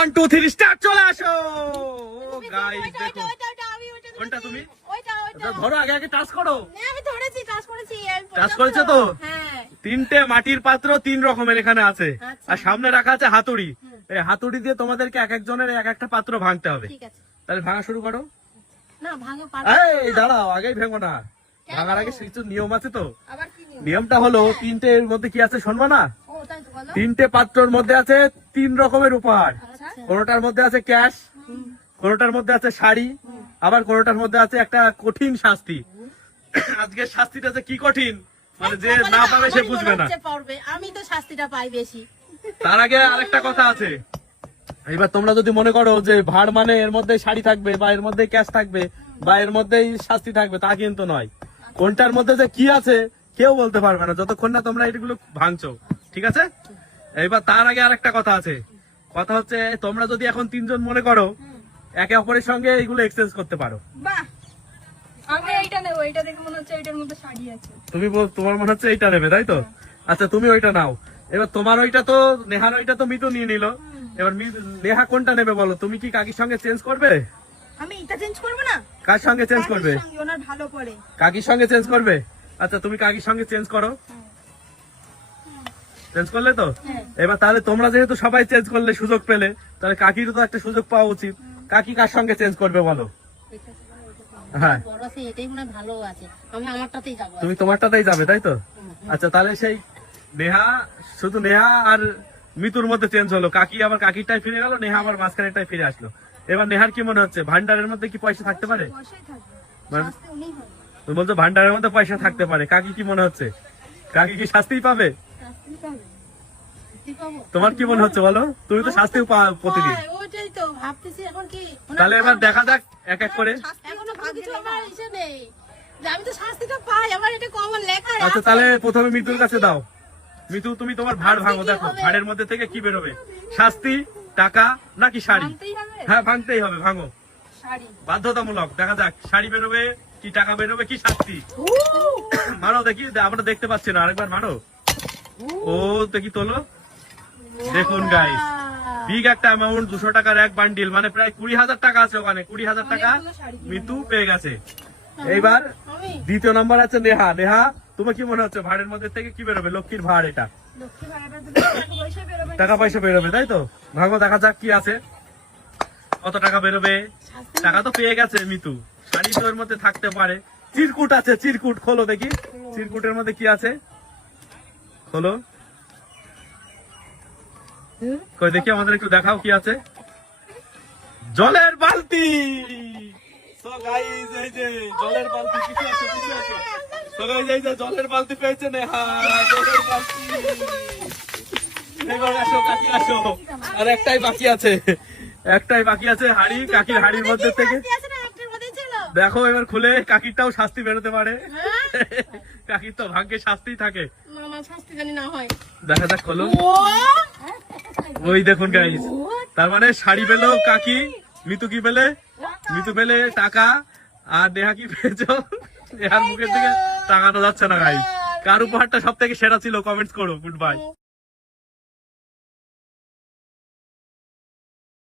1 2 3 start, চলে আসো। ও guys দেখো, কোনটা তুমি ধরো, আগে আগে টাচ করো। আমি ধরেছি, টাচ করেছি। টাচ করেছো তো? হ্যাঁ। তিনটে মাটির পাত্র 3 রকমের এখানে আছে, আর সামনে রাখা আছে হাতুড়ি। এই হাতুড়ি দিয়ে তোমাদেরকে এক একজনের এক একটা পাত্র ভাঙতে হবে। ঠিক আছে, তাহলে ভাঙা শুরু করো। না ভাঙা পারবো। এই দাঁড়াও, আগেই ভেঙো না, ভাঙার আগে কিছু নিয়ম আছে তো। আবার কি নিয়ম? নিয়মটা হলো, তিনটে এর মধ্যে কি আছে শুনবো না? ও তাই তো বলো। তিনটে পাত্রর মধ্যে আছে 3 রকমের উপহার। আচ্ছা। কোনোটার মধ্যে আছে ক্যাশ, কোনোটার মধ্যে আছে শাড়ি, আবার কোনোটার মধ্যে আছে একটা কঠিন শাস্তি। আজকের শাস্তিটা যে কি কঠিন, মানে যে না পাবে সে বুঝবে না। আমি তো শাস্তিটা পাই বেশি। তার আগে আরেকটা কথা আছে। এবার তোমরা যদি মনে করো যে ভাড় মানে এর মধ্যে শাড়ি থাকবে, বা এর মধ্যে ক্যাশ থাকবে, বা এর মধ্যেই শাস্তি থাকবে, তা কিন্তু নয়। কোনটার মধ্যে যে কি আছে কেউ বলতে পারবে না যতক্ষণ না তোমরা এগুলো ভাঙছো, ঠিক আছে? এবার তার আগে আরেকটা কথা আছে। কথা হচ্ছে, তোমরা যদি এখন 3 জন মনে করো, একে অপরের সঙ্গে এইগুলো এক্সচেঞ্জ করতে পারো। বাহ, আমি এইটা নেব। এইটা দেখে মনে হচ্ছে এইটার মধ্যে শাড়ি আছে। তোমার মনে হচ্ছে এইটা নেবে, তাই তো? আচ্ছা, তুমি ওইটা নাও। এবার তোমার ওইটা তো, নেহার ওইটা তো মিতু নিয়ে নিল। এবার নেহা কোনটা নেবে বলো? তুমি কি কাকির সঙ্গে চেঞ্জ করবে? আমি এটা চেঞ্জ করব না। কার সঙ্গে চেঞ্জ করবে? ওনার ভালো করে। কাকির সঙ্গে চেঞ্জ করবে? আচ্ছা, তুমি কাকির সঙ্গে চেঞ্জ করো। চেঞ্জ করলে তো? এবার তাহলে তোমরা যেহেতু সবাই চেঞ্জ করলে, সুযোগ পেলে, তাহলে কাকিরও তো একটা সুযোগ পাওয়া উচিত। কাকি কার সঙ্গে চেঞ্জ করবে বলো? হ্যাঁ, বড় আছে, এটাই মনে ভালো আছে। আমি আমারটাতেই যাব। তুমি তোমারটাতেই যাবে, তাই তো? আচ্ছা, তাহলে সেই নেহা, শুধু নেহা আর মিতুর মধ্যে চেঞ্জ হলো। কাকি আবার কাকিরটাই ফিরে গেল, নেহা আবার মাঝখানেরটাই ফিরে আসলো। এবার নেহার কি মনে হচ্ছে, ভান্ডারের মধ্যে কি পয়সা থাকতে পারে? পয়সাই থাকবে। মানে শাস্তি উনিই হবে। তুমি বলছো ভান্ডারের মধ্যে পয়সা থাকতে পারে, কাকি কি মনে হচ্ছে? কাকি কি শাস্তি পাবে? শাস্তি পাবে। শাস্তি পাবো। তোমার কি মনে হচ্ছে বলো? তুমি তো শাস্তি পাও প্রতিদিন। হ্যাঁ, ওইটাই তো ভাবতেছি এখন কি। তাহলে এবার দেখা যাক এক এক করে। এখনো কিছু আমার ইচ্ছে নেই যে আমি তো শাস্তিটা পাই, আমার এটা কমন লেখা আছে। আচ্ছা, তাহলে প্রথমে মিতুর কাছে দাও। মিতু, তুমি তোমার ভাড় ভাঙো, দেখো ভাড়ের মধ্যে থেকে কি বেরোবে। শাস্তি, টাকা, নাকি শাড়ি? ভাঙতেই হবে। হ্যাঁ, ভাঙতেই হবে, ভাঙো। শাড়ি। বাধ্যতামূলক। দেখা যাক শাড়ি বেরোবে কি টাকা বেরোবে কি শাস্তি। মারো দেখি, আমরা দেখতে পাচ্ছি না, আরেকবার মারো। ও দেখি, তোলো। দেখুন গাইস, বিগ একটা অ্যামাউন্ট, 200 টাকার এক বান্ডিল, মানে প্রায় 20,000 টাকা আছে ওখানে। 20,000 টাকা মিতু পেয়ে গেছে। এইবার দ্বিতীয় নম্বর আছে নেহা। নেহা, তোমার কি মনে হচ্ছে ভাড়ের মধ্যে থেকে কি বেরোবে? লক্ষ্মীর ভাড় এটা। লক্ষ্মী ভাড়াটা তো টাকা পয়সা বেরোবে। টাকা পয়সা বেরোবে, তাই তো? ভাগো, দেখা যাক কি আছে, কত টাকা বেরোবে। টাকা তো পেয়ে গেছে মিতু, শাড়ি তো এর মধ্যে থাকতে পারে। চিরকুট আছে, চিরকুট খোলো দেখি। চিরকুটের মধ্যে কি আছে, খোলো। কই দেখি, আমাদের একটু দেখাও কি আছে। জলের বালতি। So guys, এই যে জলের বালতি, কিছু আছে, কিছু আছে। So guys, এই যে জলের বালতি পেয়েছে নেহা, জলের বালতি। এবার আসো কাকি, আসো। আর একটাই বাকি আছে, একটাই বাকি আছে, হাড়ি। কাকির হাড়ির মধ্যে থেকে দেখো, এবার খুলে কাকিরটাও শাস্তি বেরোতে পারে। কাকির তো ভাগ্যে শাস্তি থাকে। শাস্তি জানি না হয়। দেখা যাক, খোলো। ওই দেখুন গাইস, তার মানে শাড়ি পেলো কাকি, মিতু কি পেলে? মিতু পেলে টাকা, আর নেহা কি পেয়েছো? নেহার মুখের দিকে তাকানো যাচ্ছে না গাইস। কার উপহারটা সব থেকে সেরা ছিল কমেন্টস করো। Good bye.